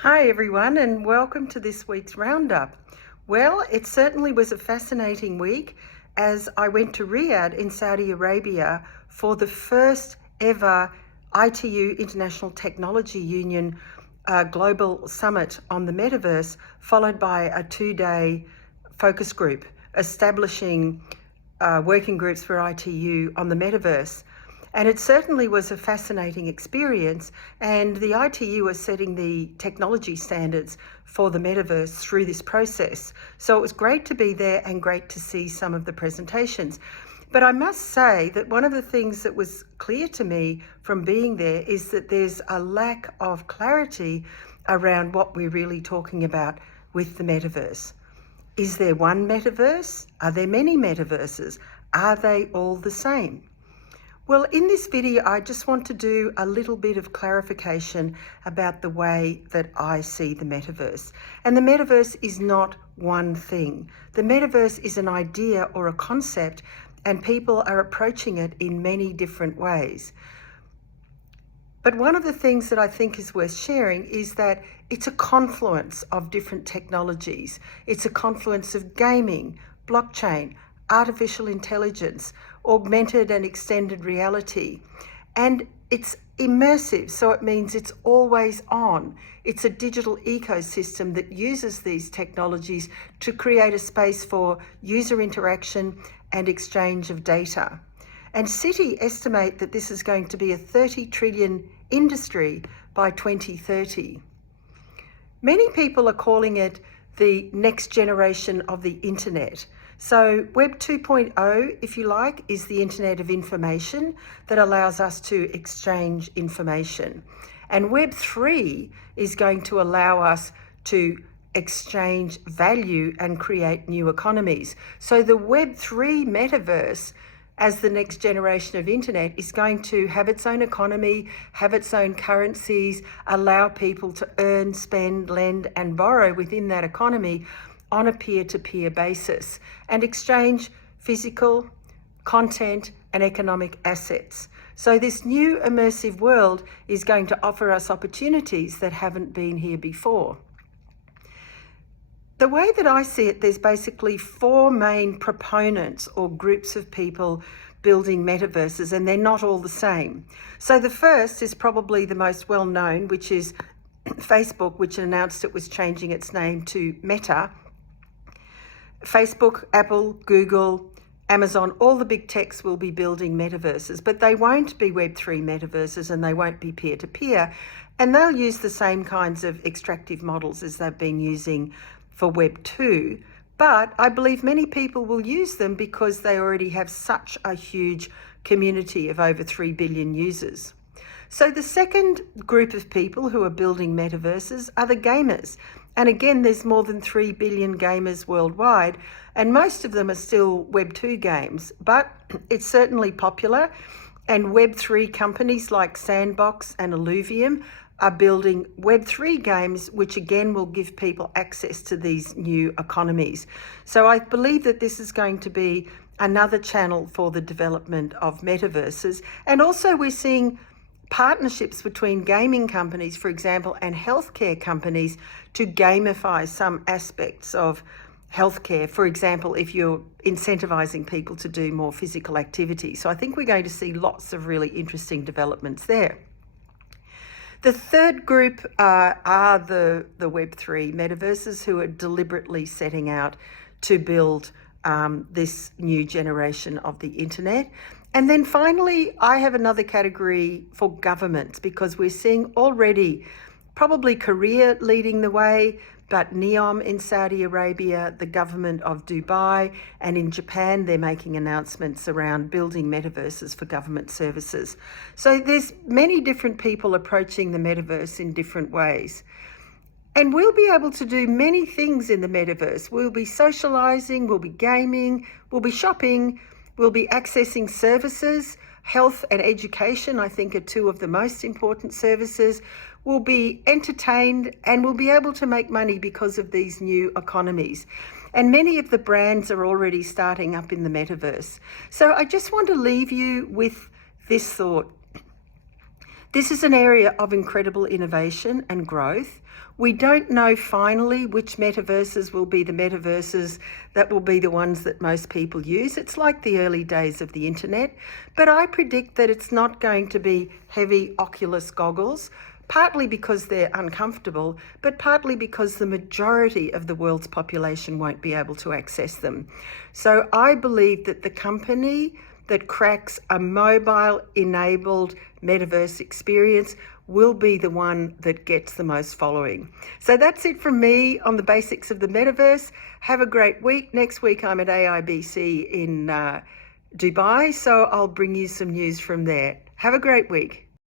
Hi everyone, and welcome to this week's Roundup. Well, it certainly was a fascinating week as I went to Riyadh in Saudi Arabia for the first ever ITU, International Technology Union, global summit on the Metaverse, followed by a 2-day focus group establishing working groups for ITU on the Metaverse. And it certainly was a fascinating experience, and the ITU is setting the technology standards for the Metaverse through this process. So it was great to be there and great to see some of the presentations. But I must say that one of the things that was clear to me from being there is that there's a lack of clarity around what we're really talking about with the Metaverse. Is there one Metaverse? Are there many Metaverses? Are they all the same? Well, in this video, I just want to do a little bit of clarification about the way that I see the Metaverse. And the Metaverse is not one thing. The Metaverse is an idea or a concept, and people are approaching it in many different ways. But one of the things that I think is worth sharing is that it's a confluence of different technologies. It's a confluence of gaming, blockchain, artificial intelligence, augmented and extended reality. And it's immersive, so it means it's always on. It's a digital ecosystem that uses these technologies to create a space for user interaction and exchange of data. And Citi estimate that this is going to be a 30 trillion industry by 2030. Many people are calling it the next generation of the internet. So Web 2.0, if you like, is the Internet of Information that allows us to exchange information. And Web 3 is going to allow us to exchange value and create new economies. So the Web 3 metaverse as the next generation of internet is going to have its own economy, have its own currencies, allow people to earn, spend, lend and borrow within that economy on a peer-to-peer basis and exchange physical, content and economic assets. So this new immersive world is going to offer us opportunities that haven't been here before. The way that I see it, there's basically 4 main proponents or groups of people building metaverses, and they're not all the same. So the first is probably the most well-known, which is Facebook, which announced it was changing its name to Meta. Facebook, Apple, Google, Amazon, all the big techs will be building metaverses, but they won't be Web3 metaverses and they won't be peer-to-peer, and they'll use the same kinds of extractive models as they've been using for Web 2, but I believe many people will use them because they already have such a huge community of over 3 billion users. So the second group of people who are building metaverses are the gamers. And again, there's more than 3 billion gamers worldwide, and most of them are still Web 2 games, but it's certainly popular. And Web 3 companies like Sandbox and Illuvium are building Web 3 games, which again will give people access to these new economies. So I believe that this is going to be another channel for the development of metaverses. And also we're seeing partnerships between gaming companies, for example, and healthcare companies to gamify some aspects of healthcare. For example, if you're incentivizing people to do more physical activity. So I think we're going to see lots of really interesting developments there. The third group are the Web3 metaverses who are deliberately setting out to build this new generation of the internet. And then finally, I have another category for governments, because we're seeing already probably Korea leading the way, but NEOM in Saudi Arabia, the government of Dubai, and in Japan, they're making announcements around building metaverses for government services. So there's many different people approaching the metaverse in different ways. And we'll be able to do many things in the metaverse. We'll be socializing, we'll be gaming, we'll be shopping, we'll be accessing services. Health and education, I think, are 2 of the most important services. We'll be entertained and we'll be able to make money because of these new economies. And many of the brands are already starting up in the metaverse. So I just want to leave you with this thought. This is an area of incredible innovation and growth. We don't know finally which metaverses will be the metaverses that will be the ones that most people use. It's like the early days of the internet, but I predict that it's not going to be heavy Oculus goggles, partly because they're uncomfortable, but partly because the majority of the world's population won't be able to access them. So I believe that the company that cracks a mobile-enabled metaverse experience will be the one that gets the most following. So that's it from me on the basics of the metaverse. Have a great week. Next week I'm at AIBC in Dubai, so I'll bring you some news from there. Have a great week.